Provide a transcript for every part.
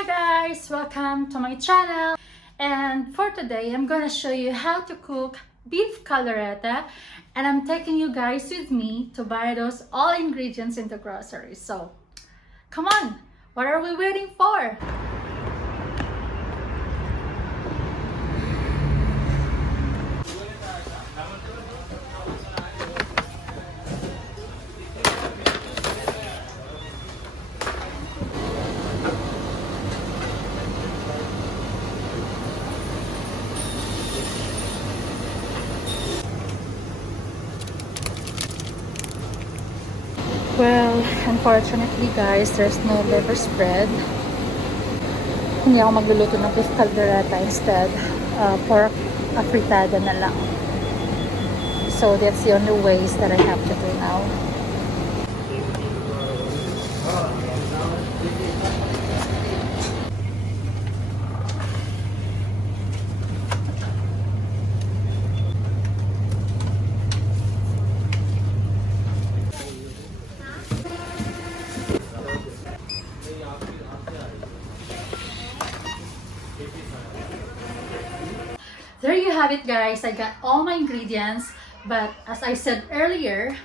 Hi guys, welcome to my channel, and for today I'm gonna show you how to cook beef caldereta, and I'm taking you guys with me to buy those all ingredients in the grocery. So come on, what are we waiting for? Well, unfortunately guys, there's no liver spread. Hindi ako magluluto ng beef caldereta. Instead, pork afritada na lang. So that's the only ways that I have to do now. There you have it guys, I got all my ingredients, but as I said earlier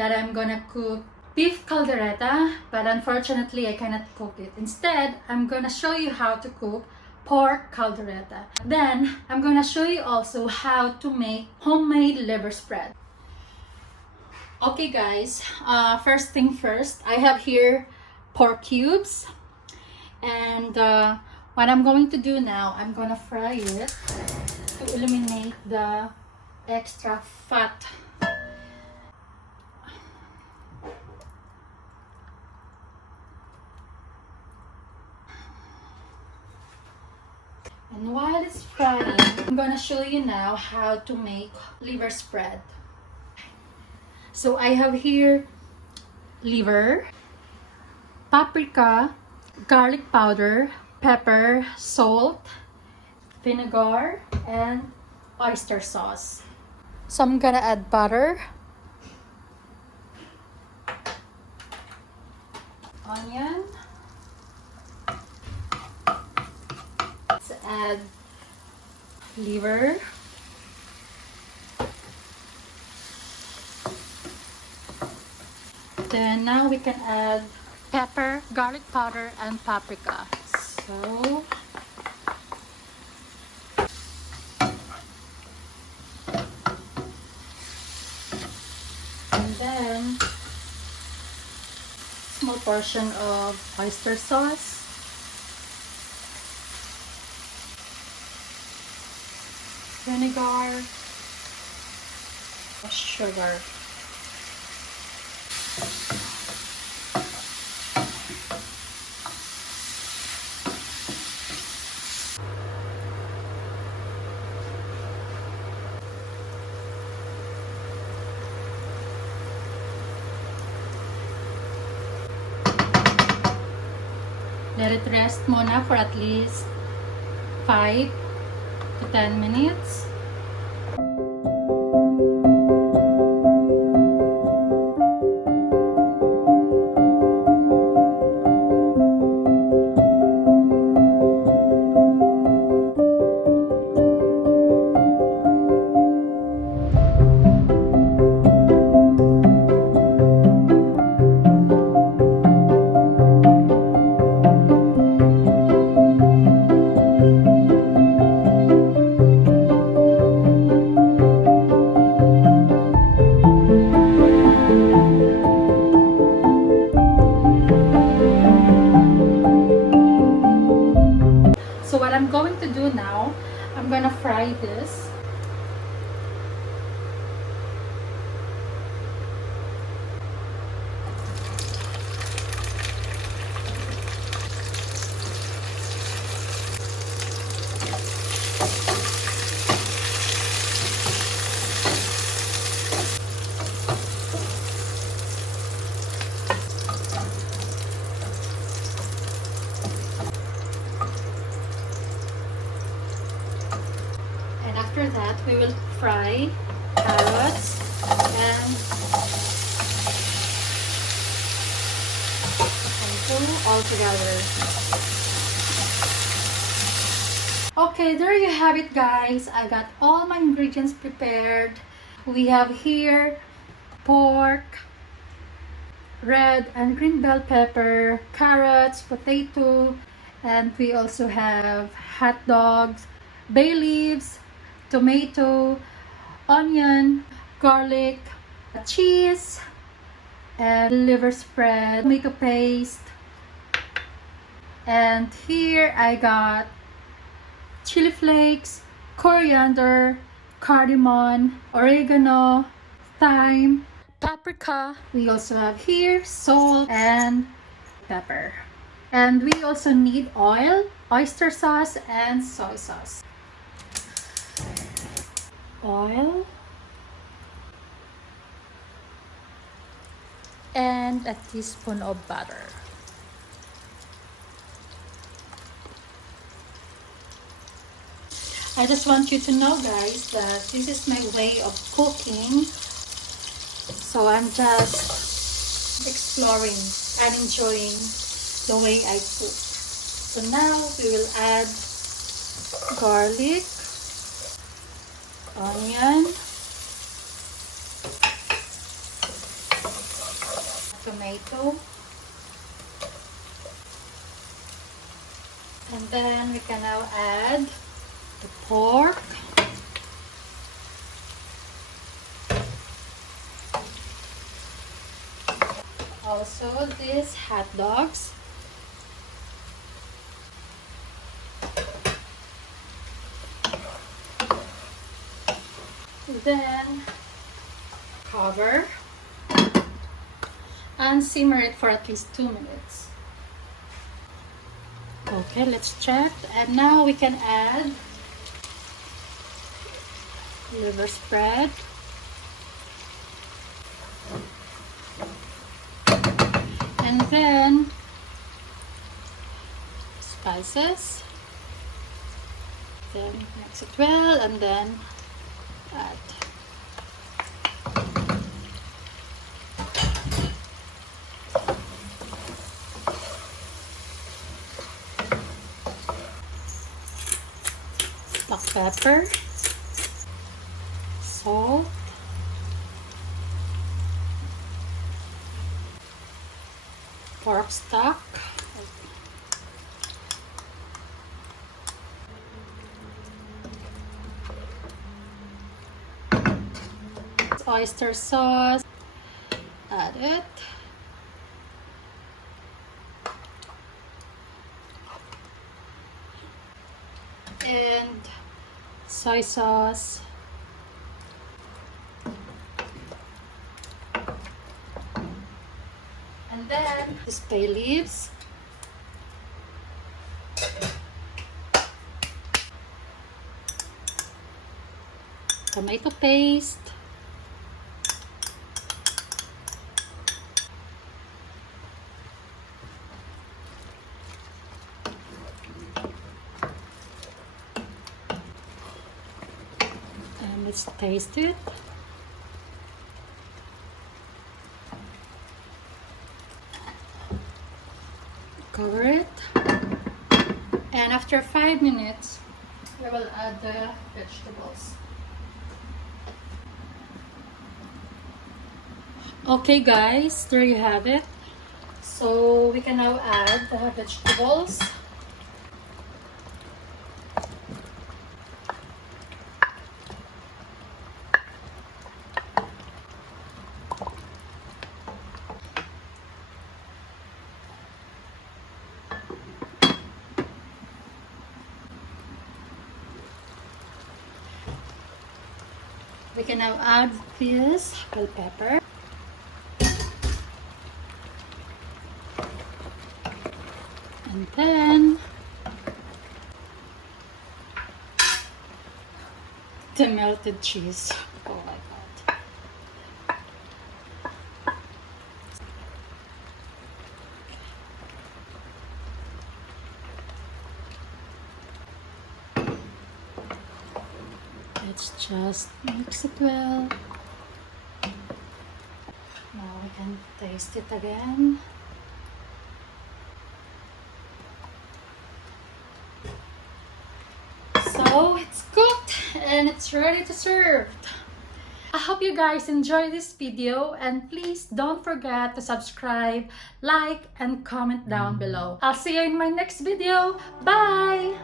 that I'm gonna cook beef caldereta, but unfortunately I cannot cook it. Instead, I'm gonna show you how to cook pork caldereta. Then, I'm gonna show you also how to make homemade liver spread. Okay guys, first thing first, I have here pork cubes, and what I'm going to do now, I'm gonna fry it to eliminate the extra fat. And while it's frying, I'm gonna show you now how to make liver spread. So I have here liver, paprika, garlic powder, pepper, salt, vinegar, and oyster sauce. So I'm gonna add butter, onion, let's add liver, then now we can add pepper, garlic powder, and paprika. So and then small portion of oyster sauce, vinegar, sugar. Let it rest muna for at least 5 to 10 minutes. What I'm going to do now, I'm gonna fry this. After that, we will fry carrots and tofu all together. Okay, there you have it, guys. I got all my ingredients prepared. We have here pork, red and green bell pepper, carrots, potato, and we also have hot dogs, bay leaves, tomato, onion, garlic, cheese, and liver spread, tomato paste. And here I got chili flakes, coriander, cardamom, oregano, thyme, paprika. We also have here salt and pepper. And we also need oil, oyster sauce, and soy sauce. Oil. And a teaspoon of butter. I just want you to know, guys, that this is my way of cooking. So I'm just exploring and enjoying the way I cook. So now we will add garlic, onion, tomato, and then we can now add the pork, also these hot dogs, then cover and simmer it for at least 2 minutes. Okay, let's check. And now we can add liver spread, and then spices, then mix it well, and then add black pepper, salt, pork stock, oyster sauce, add it, and soy sauce, and then these bay leaves, tomato paste, and let's taste it. Cover it, and after 5 minutes we will add the vegetables. Okay, guys, there you have it. So we can now add the vegetables. We can now add this bell pepper, and then the melted cheese. Oh my god. Let's just mix it well. Now we can taste it again. So it's cooked and it's ready to serve. I hope you guys enjoy this video, and please don't forget to subscribe, like, and comment down below. I'll see you in my next video. Bye!